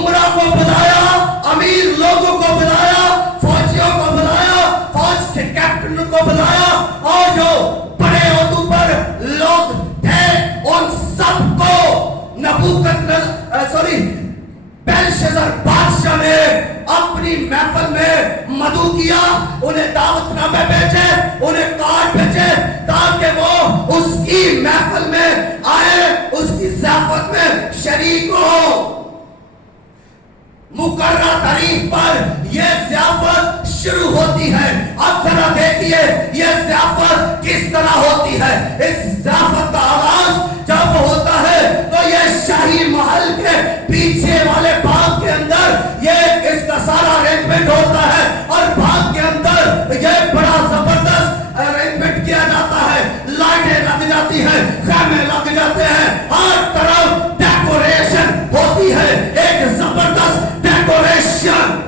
उमरा को बुलाया, अमीर लोगों को बुलाया, फौजियों को बुलाया, फौज के कैप्टन को बुलाया, और जो बड़े ओहदों पर लोग थे उन सबको बेलशस्सर बादशाह ने अपनी महफिल में मदऊ किया, उन्हें दावतनामे भेजे, उन्हें कार्ड भेजे, ताकि वो उसकी महफिल में आए, उसकी ज़ियाफत में शरीक हो। मुकर्रर तारीख पर यह ज़ियाफत शुरू होती है। अब जरा देखिए यह ज़ियाफत किस तरह होती है। इस ज़ियाफत का आगाज जब होता है तो यह शाही महल के पीछे वाले बाग के अंदर ये इसका सारा अरेंजमेंट होता है, और बाग के अंदर यह बड़ा जबरदस्त अरेंजमेंट किया जाता है। लाइटें लग जाती हैं, खैमे लग जाते हैं, हर तरफ डेकोरेशन होती है, एक जबरदस्त डेकोरेशन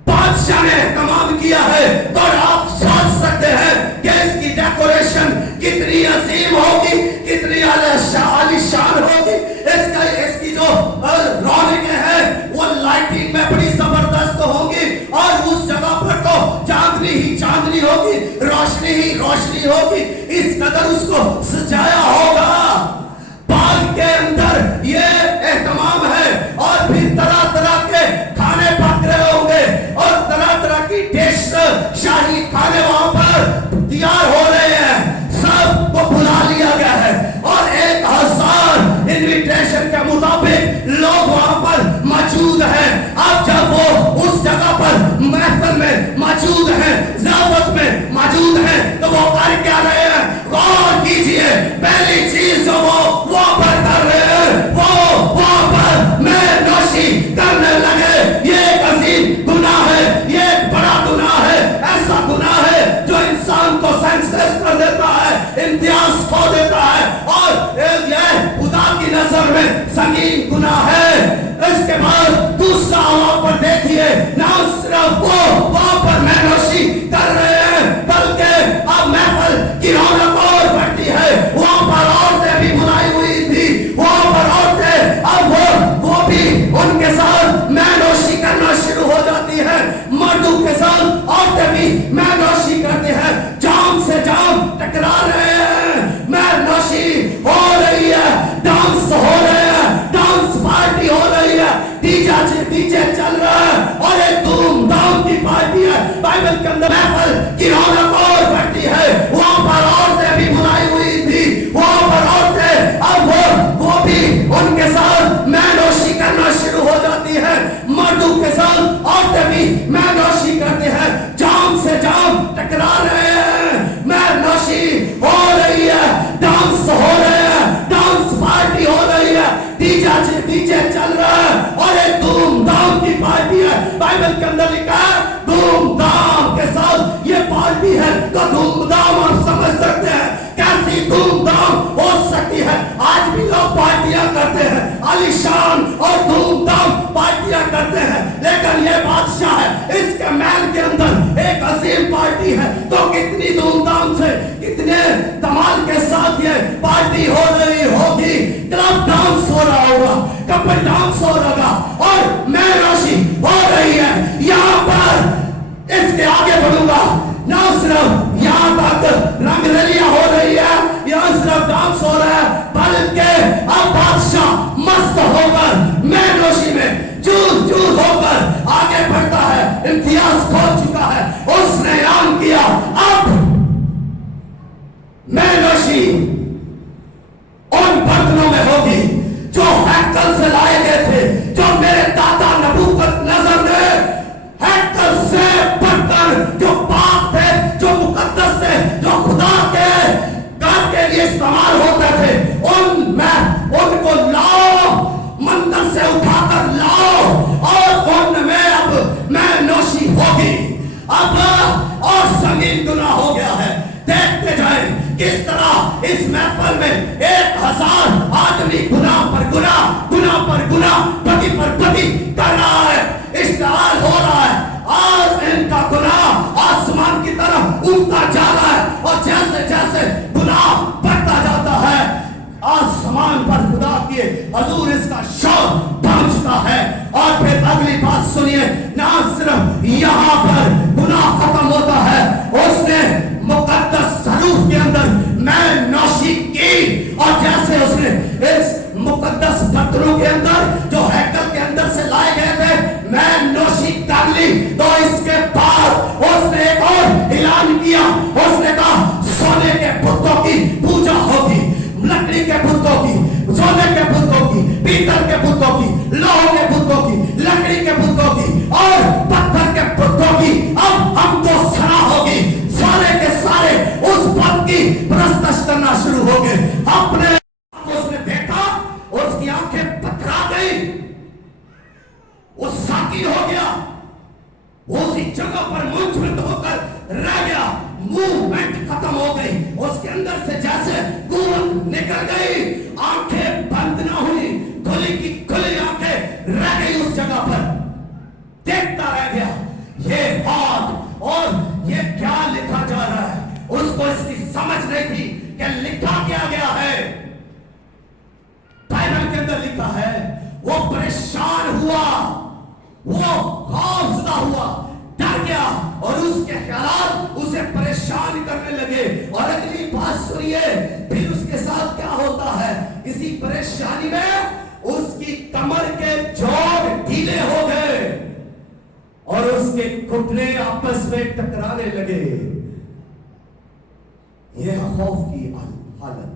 बादशाह ने तमाम किया है। तो आप सोच सकते हैं कि इसकी डेकोरेशन कितनी अजीम होगी, कितनी आलीशान होगी। इसकी जो रौनकें हैं वो लाइटिंग में बड़ी जबरदस्त होगी, और उस जगह पर तो चांदनी ही चांदनी होगी, रोशनी ही रोशनी होगी। इस कदर उसको सजाया होगा। बाग के अंदर ये एहतमाम है, और फिर तरह तरह के खाने पक रहे होंगे, और तरह तरह की डिश शाही खाने वहां पर तैयार हो रहे हैं। सबको बुला लिया गया है, और 1000 इन्विटेशन के मुताबिक लोग वहां पर मौजूद हैं। अब जब वो उस जगह पर महफिल में मौजूद हैं, ज़ियाफत में मौजूद हैं, तो वो कर क्या रहे हैं? गौर कीजिए, पहली चीज जो वो वहां पर कर रहे हैं, वो वहां पर मेहनोशी करने लगे। ये एक अजीम गुनाह है, ये एक बड़ा गुनाह है, ऐसा गुनाह है जो इंसान को सेंसलेस कर देता है, इम्तियाज खो देता है, और यह खुदा की नजर में संगीन गुनाह है। इसके बाद दूसरा वहां पर देखिए, ना सिर्फ वो वहां पर मेहनोशी कर रहे हैं, बल्कि अब महफिल की रौनक और बढ़ती है। वहां पर औरतें भी बुलाई हुई थी, वहां पर औरतें अब वो भी उनके साथ मेहनोशी करना शुरू हो जाती है। मर्दों के साथ औरतें भी मेहनोशी करते हैं, जाम से जाम टकरा रहे हैं, मेहनोशी हो रही है, डांस हो रहे हैं, डांस पार्टी हो रही है, डीजे चल रहा है, और एक धूमधाम की पार्टी है। बाइबल के अंदर महफिल की रौनक और बढ़ती है। वहां पर औरतें भी बुलाई हुई थी, वहां पर औरतें अब वो भी उनके साथ मेहनोशी करना शुरू हो जाती है। मर्दों के साथ औरतें भी मेहनोशी करते हैं, जाम से जाम टकरा रहे हैं, मेहनोशी हो रही है, डांस हो रहे हैं, डांस पार्टी हो रही है, डीजे चल रहा है, और एक धूमधाम की पार्टी है। बाइबल के अंदर लिखा है धूमधाम के साथ ये पार्टी है। तो धूमधाम आप समझ सकते हैं कैसी धूमधाम हो सकती है। आज भी लोग पार्टियां करते हैं, आलीशान और धूमधाम पार्टियां करते हैं, लेकिन ये बादशाह है, इसके महल के अंदर एक अजीम पार्टी है। तो कितनी धूमधाम से, कितने धमाल के साथ ये पार्टी हो रही होगी। क्लब डांस हो रहा होगा, कपल डांस हो रहा, और मेहनोशी हो रही है। यहाँ पर इसके आगे बढ़ूंगा, ना सिर्फ यहाँ तक रंगरलियां हो रही है, यहाँ सिर्फ डांस हो रहा है, बल्कि अब बादशाह मस्त होकर मेहनोशी में चूर होकर आगे बढ़ता है। इम्तियाज खो चुका है, उसने ऐलान किया अब मेहनोशी उन बर्तनों में होगी जो हैकल से लाए गए थे, जो मेरे दादा नबूकदनेस्सर ने हैकल से बर्तन जो पाक थे, जो मुकद्दस थे, जो खुदा के घर के लिए इस्तेमाल होते थे, उनको लाओ, मंदिर से उठाकर लाओ, और उनमें अब मेहनोशी होगी। अब और संगीन गुनाह हो गया है। देखते जाए किस तरह इस महफिल में 1000 आदमी गुनाह पर गुनाह, गुनाह पर गुनाह, पति पर पति कर रहा है, इश्तिहार हो रहा है। आज इनका गुनाह आसमान की तरफ उठता जा रहा है, और जैसे जैसे गुनाह बढ़ता जाता है, आसमान पर खुदा के हुजूर इसका शौक पहुंचता और फिर अगली बात सुनिए, ना सिर्फ यहां पर गुनाह खत्म होता है, उसने मुकद्दस सरूफ के अंदर मैं नौशी की, और जैसे उसने इस मुकद्दस पत्थरों के अंदर जो हैकल के अंदर से लाए गए थे मैं नौशी कर ली, तो इसके बाद उसने एक और ऐलान किया, उसने कहा सोने के बुतों की पूजा होगी, लकड़ी के बुतों की, सोने के बुतों की, पीतल के बुतों की, लोहे के बुतों की, लकड़ी के बुतों की और पत्थर के बुतों की अब हमको सना होगी। सारे के सारे उस बुत की परस्तिश करना शुरू हो गए। अपने उसने देखा, उसकी आंखें पथरा गई, वो साकी हो गया, उसी जगह पर मुंजमद होकर रह गया, मूवमेंट खत्म हो गई, उसके अंदर से जैसे कुव्वत निकल गई, आंखें बंद ना हुई, खुली की खुली आंखें रह गई उस जगह पर, देखता रह गया ये बात और ये क्या लिखा जा रहा है। उसको इसकी समझ नहीं थी कि लिखा क्या गया है। बाइबल के अंदर लिखा है वो परेशान हुआ, वो खौफजदा हुआ, डर गया और उसके ख्याल उसे परेशान करने लगे। और अगली बात सुनिए, फिर उसके साथ क्या होता है, इसी परेशानी में उसकी कमर के जोड़ ढीले हो गए और उसके घुटने आपस में टकराने लगे। यह खौफ की हालत,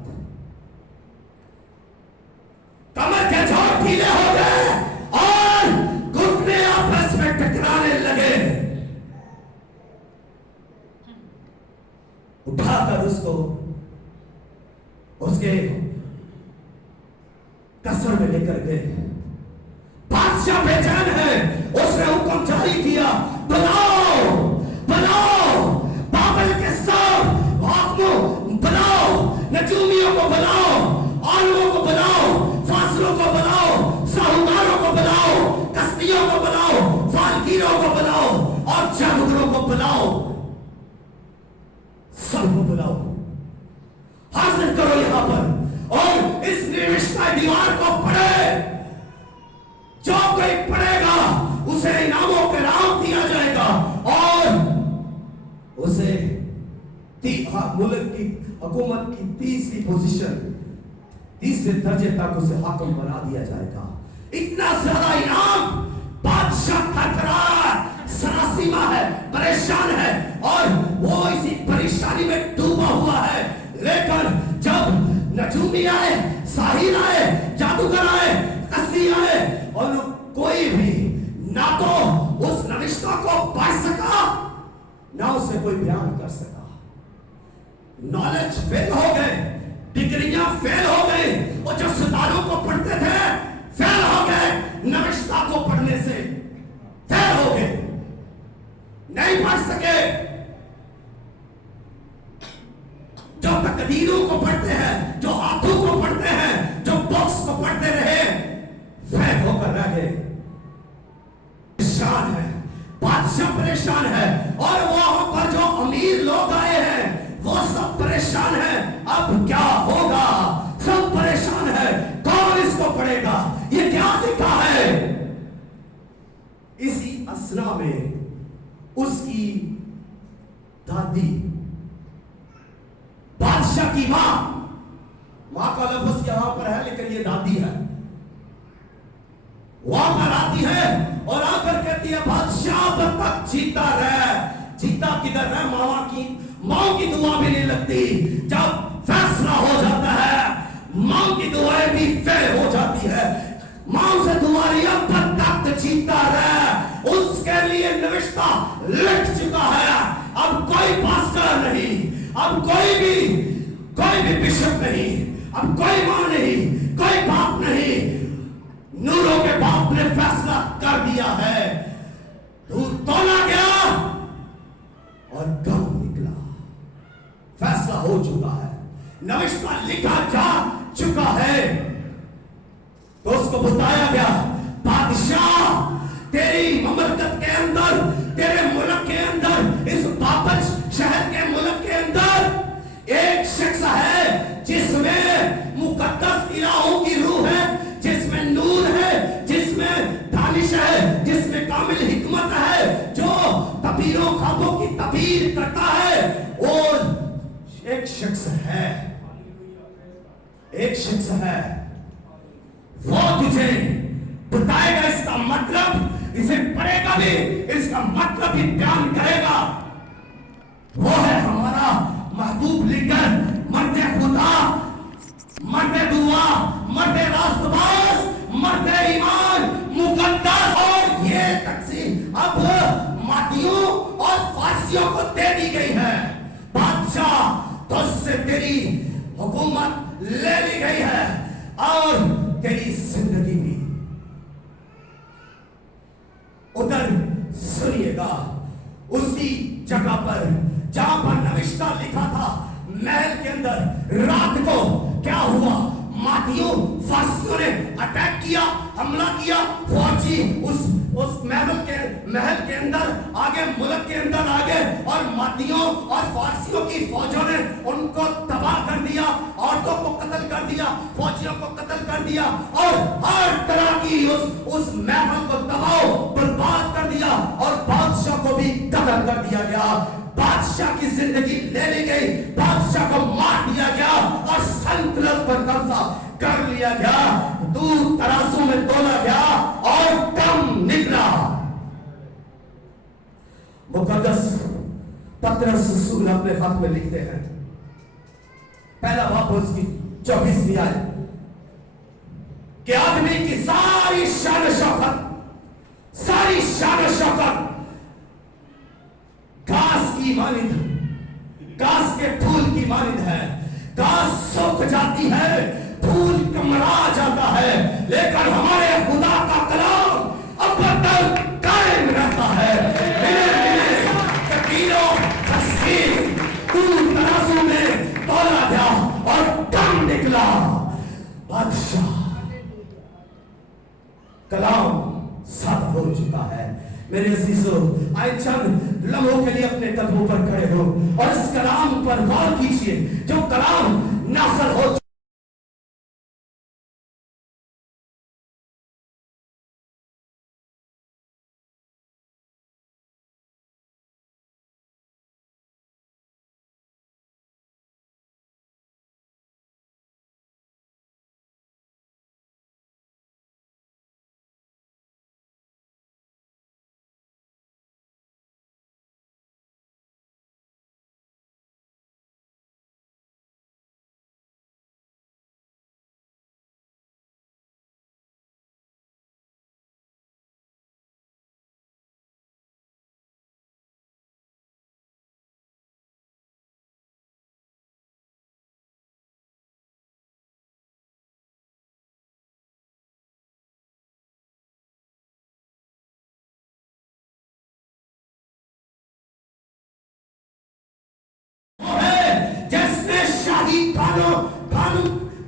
कमर के जोड़ ढीले हो गए और घुटने आपस में टकराने लगे। उठाकर उसको उसके कसर में लेकर गए। बादशाह बेचैन है, उसने हुक्म जारी किया, बुलाओ बुलाओ बाबल के सब हाकिमों, बुलाओ नजूमियों को, बुलाओ आलमों को, बुलाओ फासलों को, बुलाओ साहूकारों को, बुलाओ कस्तियों को, बुलाओ फालकीरों को, बुलाओ और जादूगरों को बुलाओ, सबको बुलाओ, हाजिर करो यहां पर और इस निविष्टा दीवार को पढ़े। जो कोई पढ़ेगा उसे इनामों के राम दिया जाएगा और उसे मुल्क की हुकूमत की तीसरी पोजीशन, तीसरे दर्जे तक उसे हाकिम बना दिया जाएगा। इतना ज्यादा इनाम, बादशाह थरथरा सरासीमा है, परेशान है और वो इसी परेशानी में डूबा हुआ है। लेकिन जब नजूमी आए, साहिर आए, जादूगर आए, कस्ती आए और कोई भी ना तो उस नविश्ता को पढ़ सका ना उसे कोई बयान कर सका। नॉलेज फेल हो गए, डिग्रियां फेल हो गई, और जो सितारों को पढ़ते थे फेल हो गए, नविश्ता को पढ़ने से फेल हो गए, नहीं पढ़ सके। जो तकदीरों को पढ़ते हैं, जो हाथों को पढ़ते हैं, जो बॉक्स को पढ़ते रहे, फेल होकर रह गए। परेशान है, बादशाह परेशान है और वहां पर जो अमीर लोग आए हैं वो सब परेशान है। अब क्या होगा, सब परेशान है, कौन इसको पढ़ेगा, ये क्या लिखा है। इसी असना में उसकी दादी, बादशाह की मां का लफ्ज यहां पर है लेकिन ये दादी है, वहां पर आती है और आकर कहती है बादशाह अब तक जीता रहे। जीता किधर है, मां की दुआ भी नहीं लगती। जब फैसला हो जाता है मां की दुआएं भी फेल हो जाती है। मां से दुआ रही अब तक जीता रहे, उसके लिए निविष्टा लिख चुका है। अब कोई पास्टर नहीं, अब कोई भी बिशप नहीं, अब कोई मां नहीं, कोई बाप नहीं, नूरों के बाप ने फैसला कर दिया है। दूध तोला गया और गम निकला, फैसला हो चुका है, नविश्ता लिखा जा चुका है। तो उसको बताया गया बादशाह तेरी ममलकत के अंदर, तेरे मुल्क के अंदर, इस बाबल शहर के मुल्क के अंदर एक शख्स है जिसमें मुकद्दस इलाहों की रूह है, जिसमें नूर है, जिसमें दानिश है, तबीरों ख्वाबों की तबीर करता है, वो एक शख्स है, एक शख्स है, वो तुझे बताएगा इसका मतलब, इसे पढ़ेगा भी, इसका मतलब भी बयान करेगा। वो है हमारा महबूब लीडर, मर्द खुदा, मर्द दुआ, मर्द रास्तबाज, मर्द ईमान, मुकद्दस। और ये तकसीम अब मादियों और फारसियों को दे दी गई है। बादशाह तो उससे तेरी हुकूमत ले ली गई है और तेरी जिंदगी भी। उधर सुनिएगा, उसी जगह पर जहां पर नविश्ता लिखा था, महल के अंदर रात को क्या हुआ, मादियों फारसियों ने अटैक किया, हमला किया। फौजी उस महल के अंदर आगे, मुल्क के अंदर आगे, और मादियों और फारसियों की फौजों ने उनको तबाह कर दिया, औरतों को कत्ल कर दिया, फौजियों को कत्ल कर दिया, और हर तरह की उस महल को तबाह बर्बाद कर दिया, और बादशाह को भी कत्ल कर दिया गया। बादशाह की जिंदगी ले ली गई, बादशाह को मार दिया गया और सल्तनत पर कब्जा कर लिया गया। दूध तराजू में तोला गया और कम निकला। मुकद्दस पतरस रसूल अपने खत में लिखते हैं, पहला बाब उसकी 24वीं आयत, कि आदमी की सारी शान शौकत, सारी शान शौकत घास की मानिंद, घास के फूल की मानिंद है। घास सूख जाती है, फूल कमरा जाता है, लेकिन हमारे खुदा का कलाम अब तक कायम रहता है। दूध तराजू में तोला गया और कम निकला। बादशाह कलाम सब हो चुका है। मेरे अजीजों, आए चंद लम्हों के लिए अपने कदमों पर खड़े हो और इस कलाम पर गौर कीजिए, जो कलाम नाज़िल हो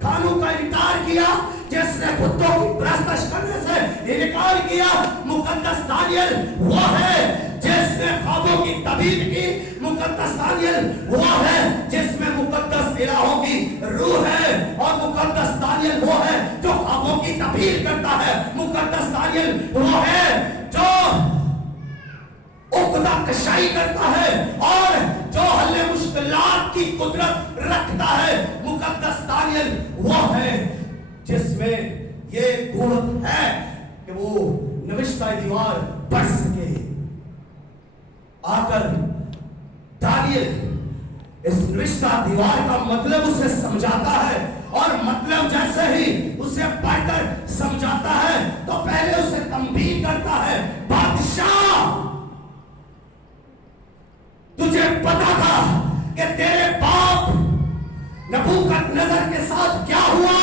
खानों का इनकार किया, जिसने बुतों की परस्तिश करने से इनकार किया। मुकद्दस दानियल वो है जिसने ख्वाबों की तबीर की। मुकद्दस दानियल वो है जिसमें मुकद्दस इलाहों की रूह है, और मुकद्दस दानियल वो है जो ख्वाबों की तबीर करता है। मुकद्दस दानियल वो है जो उकदा कशाई करता है और जो हल्ले मुश्किलात की कुदरत रखता है। मुकद्दस दानियल वो है जिसमें ये कुव्वत है कि वो नविश्ता दीवार पढ़ सके। आकर दानियल इस नविश्ता दीवार का मतलब उसे समझाता है, और मतलब जैसे ही उसे पढ़कर समझाता है तो पहले उसे तंबीह करता है, बादशाह तुझे पता था कि तेरे बाप नबूकदनेस्सर के साथ क्या हुआ?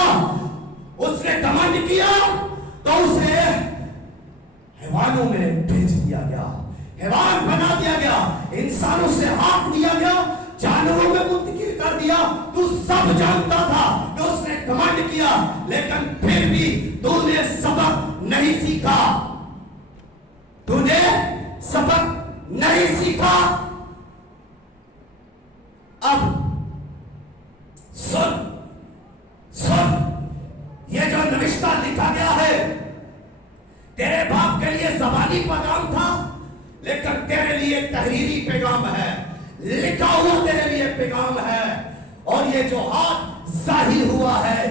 उसने घमंड किया तो उसे हैवानों में भेज दिया गया, हैवान बना दिया गया, इंसानों से हाँक दिया गया, जानवरों में मुंतकिल कर दिया। तू सब जानता था कि उसने घमंड किया, लेकिन फिर भी तूने सबक नहीं सीखा, तूने सबक नहीं सीखा। अब सुन सुन, ये जो नविश्ता लिखा गया है तेरे बाप के लिए ज़बानी पैगाम था, लेकिन तेरे लिए तहरीरी पैगाम है, लिखा हुआ तेरे लिए पैगाम है। और ये जो हाथ जाहिर हुआ है,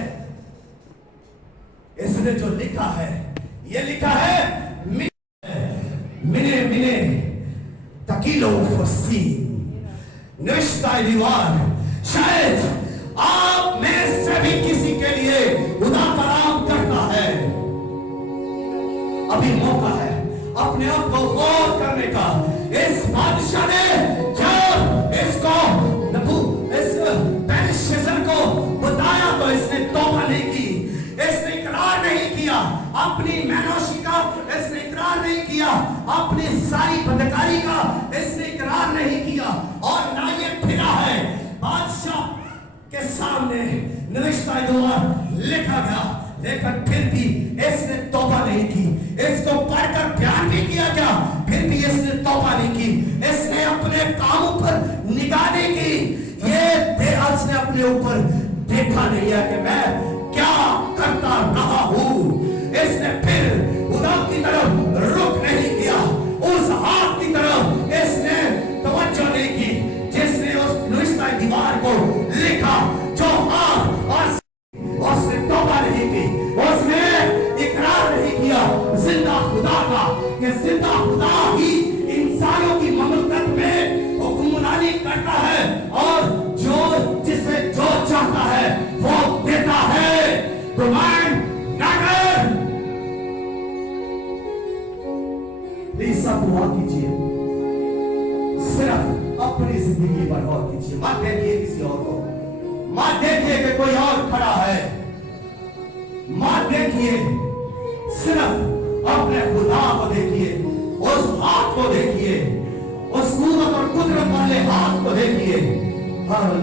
इसने जो लिखा है, ये लिखा है मिने मिने तकीलो फसी निश्ता दीवार। शायद आप में से भी किसी के लिए खुदा कलाम करता है। अभी मौका है अपने आप को गौर करने का। इस बादशाह ने जब इसको इस बेलशस्सर को बताया तो इसने तौबा नहीं की, इसने इकरार नहीं किया अपनी मैनोशी का, इसने इकरार नहीं किया अपनी सारी बदकारी का, इसने इकरार नहीं किया। और ना ये फिरा है बादशाह के सामने निविष्टा लिखा गया, लेकिन फिर भी इसने तौबा नहीं की। इसको पढ़कर ध्यान भी किया क्या, फिर भी इसने तौबा नहीं की। इसने अपने कामों पर निगाह नहीं की। ये बेअस ने अपने ऊपर देखा नहीं है कि मैं क्या करता रहा हूं। इसने फिर खुदा की तरफ रुख नहीं किया, उस हाथ की तरफ इसने तवज्जो नहीं की जिसने उस निविष्टा दीवार को लिखा। जो हाथ और उसने तौबा नहीं की, उसने इकरार नहीं किया जिंदा खुदा का, कि जिंदा खुदा ही इंसानों की ममलकत में हुक्मरानी करता है और जो जिसे जो चाहता है वो देता है। गुमान ना कर। प्लीज सब दुआ कीजिए, सिर्फ अपनी जिंदगी पर गौर कीजिए। मत देखिए किसी और को, मत देखिए कि कोई और खड़ा है, मत देखिए, सिर्फ अपने खुदा को देखिए, उस हाथ को देखिए, उस कुव्वत और कुदरत वाले हाथ को देखिए।